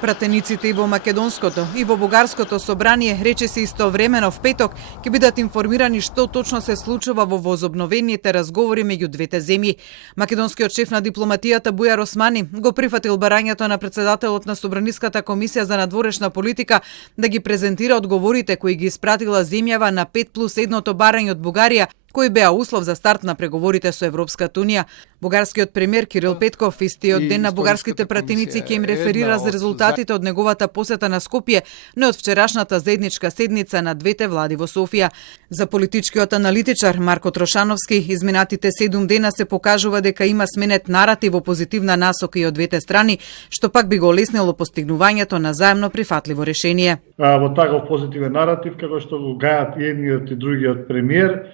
Пратениците и во македонското и во бугарското собрание речиси истовремено в петок ќе бидат информирани што точно се случува во возобновените разговори меѓу двете земји. Македонскиот шеф на дипломатијата Бујар Османи го прифатил барањето на претседателот на Собраниската комисија за надворешна политика да ги презентира одговорите кои ги испратила земјава на 5+1 барање од Бугарија, кои беа услов за старт на преговорите со Европската унија. Бугарскиот премиер Кирил Петков истиот ден на бугарските пратеници ќе им реферира за резултатите од неговата посета на Скопје, но од вчерашната заедничка седница на двете влади во Софија. За политичкиот аналитичар Марко Трошановски, изминатите 7 дена се покажува дека има сменет наратив во позитивна насока и од двете страни, што пак би го олеснило постигнувањето на заемно прифатливо решение. Во таков позитивен наратив, како што го гајат и едниот и другиот премиер,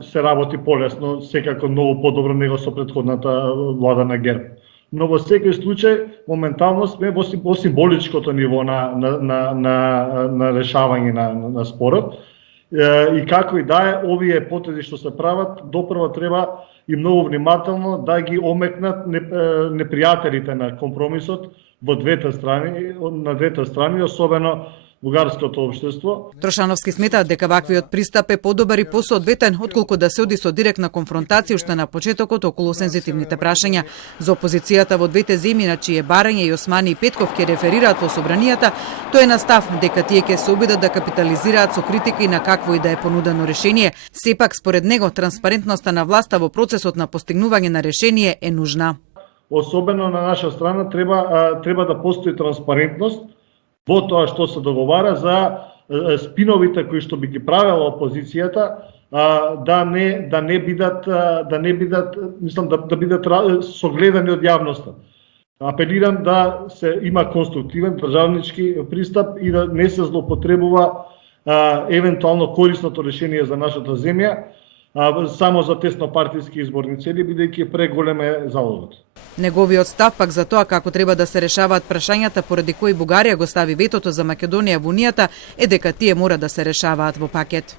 се работи полесно, секако многу подобро него со претходната влада на ГЕРБ. Но во секој случај, моментално сме во символичкото ниво на решавање на спорот. И како и да е, овие потези што се прават, допрво треба и многу внимателно да ги омекнат непријателите на компромисот во двете страни, особено бугарското општество. Трошановски смета дека ваквиот пристап е подобар и посоодветен отколку да се оди со директна конфронтација уште на почетокот околу сензитивните прашања. За опозицијата во двете земји на чие барање и Османи и Петков ќе реферираат во собранијата, тој е на став дека тие ќе се обидат да капитализираат со критики на какво и да е понудено решение. Сепак според него транспарентноста на власта во процесот на постигнување на решение е нужна. Особено на наша страна треба да постои транспарентност во тоа што се договара за спиновите кои што би ги правела опозицијата, да не бидат согледани од јавноста. Апелирам да се има конструктивен државнички пристап и да не се злоупотребува евентуално корисното решение за нашата земја само за теснопартиски изборни цели, бидејќи преголем е залогот. Неговиот став пак за тоа како треба да се решаваат прашањата поради кои Бугарија го стави ветото за Македонија во Унијата е дека тие мора да се решаваат во пакет.